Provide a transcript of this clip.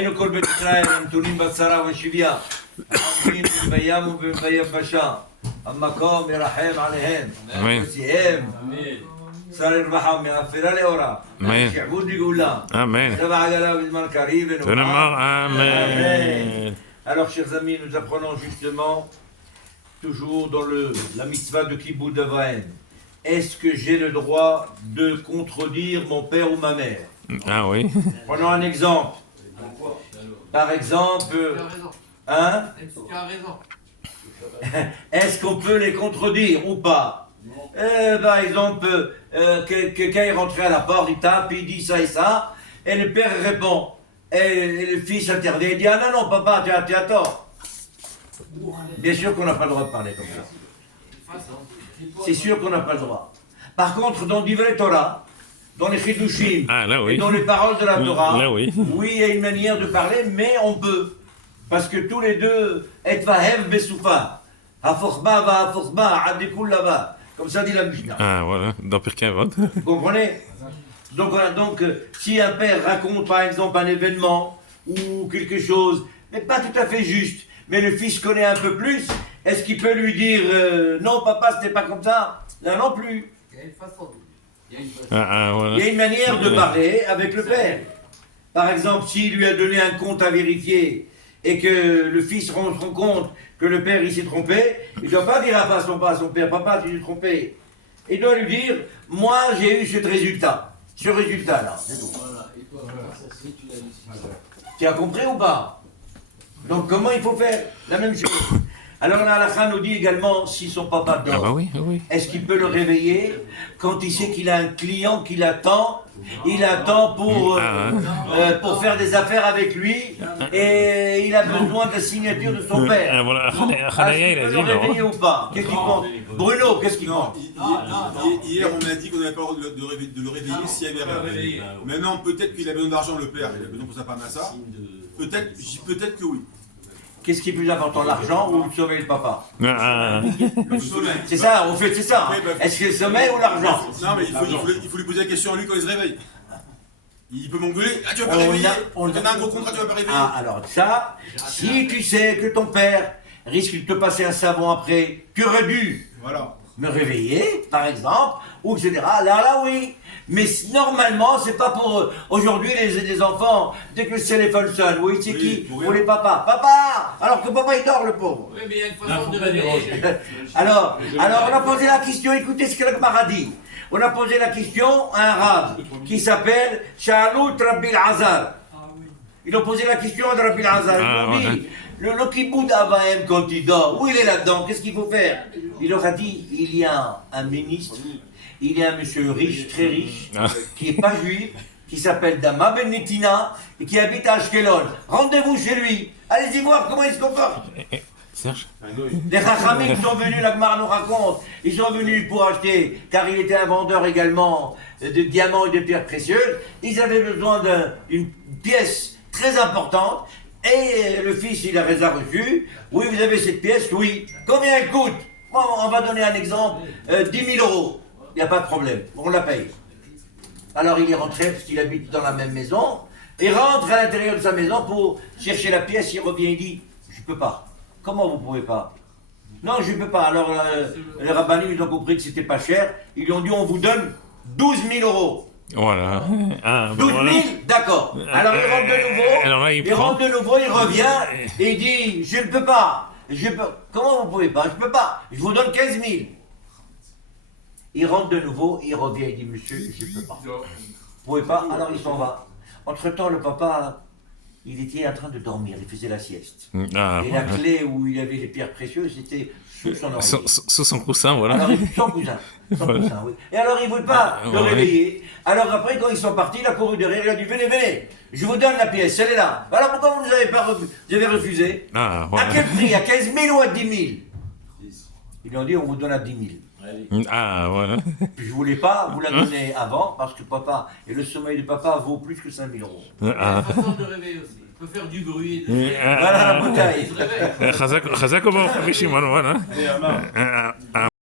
היינו כל בית ישראל נתונים בצרה ובשביה, עומדים בים וביבשה, המקום ירחם עליהם, יוציאם, שר הרווחה מאפלה לאורה, שעבוד לגאולה, צבע עגלה בזמן קריב ונאמר, Amen. Alors chers amis, nous apprenons justement, toujours dans la mitzvah de Kibbutz Avraham, est-ce que j'ai le droit de contredire mon père ou ma mère? Ah oui. Prenons un exemple. Par exemple, hein? Est-ce qu'on peut les contredire ou pas? Par exemple, quelqu'un est rentré à la porte, il tape, il dit ça et ça, et le père répond, et le fils intervient, il dit ah non, papa, tu as tort. Bien sûr qu'on n'a pas le droit de parler comme ça. C'est sûr qu'on n'a pas le droit. Par contre, dans Divrei Torah, dans les Chidushim, et dans les paroles de la Torah, oui, il y a une manière de parler, mais on peut. Parce que tous les deux, et vahev besoufa, hafochba va hafochba, adikul lava. Comme ça dit la Mishnah. Ah voilà, dans Pirkei Avot. Vous comprenez? Donc voilà, si un père raconte par exemple un événement ou quelque chose, mais pas tout à fait juste, mais le fils connaît un peu plus, est-ce qu'il peut lui dire non papa c'était pas comme ça? Là non plus. Il y a une façon. Il y a une manière de parler avec le père. Par exemple, s'il lui a donné un compte à vérifier et que le fils rend compte que le père il s'est trompé, il ne doit pas dire à son père, papa tu t'es trompé. Il doit lui dire, moi j'ai eu ce résultat-là, c'est tout. Tu as compris ou pas? Donc comment il faut faire? La même chose. Alors la halakha nous dit également, si son papa dort, est-ce qu'il peut le réveiller quand il sait qu'il a un client qui l'attend? Il attend pour faire des affaires avec lui et il a besoin de la signature de son père. Est-ce qu'il peut le réveiller ou pas? Qu'est-ce qu'il pense? Bruno, qu'est-ce qu'il pense? Hier, on a dit qu'on n'avait pas le droit de le réveiller s'il y avait rien. Maintenant, peut-être qu'il a besoin d'argent, le père, il a besoin pour sa parnassa. Peut-être que oui. Qu'est-ce qui est plus important, l'argent ou le sommeil de papa? Le sommeil. C'est ça, au fait, c'est ça. Est-ce que le sommeil ou l'argent? Non, mais il faut lui poser la question à lui quand il se réveille. Il peut m'engueuler. Ah, tu vas pas réveiller. On a un gros contrat, tu vas pas réveiller. Ah, alors ça, si tu sais que ton père risque de te passer un savon après, tu aurais dû me réveiller, par exemple, ou etc. Là, oui. Mais normalement, c'est pas pour aujourd'hui les enfants. Dès que le téléphone sonne, oui, c'est qui? Pour les papas. Papa! Alors que papa il dort, le pauvre. Oui, mais il y a une façon de réveiller. Alors, on a posé la question. Écoutez ce que le Gemara dit. On a posé la question à un rave qui s'appelle Shaalout Rabbi Azar. Ils ont posé la question à Rabbi Azar. Ils ont dit le Kibbutz Avraham quand il dort, où il est là-dedans? Qu'est-ce qu'il faut faire? Il leur a dit il y a un ministre. Il y a un monsieur riche, très riche, qui n'est pas juif, qui s'appelle Dama Ben Netina et qui habite à Ashkelon. Rendez-vous chez lui. Allez-y voir comment il se comporte. Serge? Les Chachamim qui sont venus, la Gemara nous raconte, ils sont venus pour acheter, car il était un vendeur également de diamants et de pierres précieuses. Ils avaient besoin d'une pièce très importante et le fils, il a reçu. Oui, vous avez cette pièce? Oui. Combien elle coûte? On va donner un exemple, 10 000 euros. Il n'y a pas de problème, on la paye. Alors il est rentré, parce qu'il habite dans la même maison, il rentre à l'intérieur de sa maison pour chercher la pièce, il revient, il dit, je peux pas. Comment vous pouvez pas? Non, je peux pas. Alors les rabbinim, ils ont compris que c'était pas cher, ils lui ont dit, on vous donne 12 000 euros. Voilà. 12 000, d'accord. Alors il rentre de nouveau, il revient, et il dit, je ne peux pas. Comment vous pouvez pas? Je peux pas. Je vous donne 15 000. Il rentre de nouveau, il revient, il dit, monsieur, je ne peux pas. Vous ne pouvez pas? Alors il s'en va. Entre-temps, le papa, il était en train de dormir, il faisait la sieste. Et la clé où il avait les pierres précieuses, c'était sous son oreiller. Sous son coussin, voilà. Alors, son cousin, oui. Et alors, il ne voulait pas le réveiller. Alors après, quand ils sont partis, il a couru derrière, il a dit, venez, je vous donne la pièce, elle est là. Alors pourquoi vous avez refusé? À quel prix? À 15 000 ou à 10 000? Ils lui ont dit, on vous donne à 10 000. Voilà. Je voulais pas vous la donner avant parce que papa et le sommeil de papa vaut plus que 5 000 euros. Il y a une façon de réveiller aussi. Il peut faire du bruit. Voilà la bouteille. Chazak, voilà.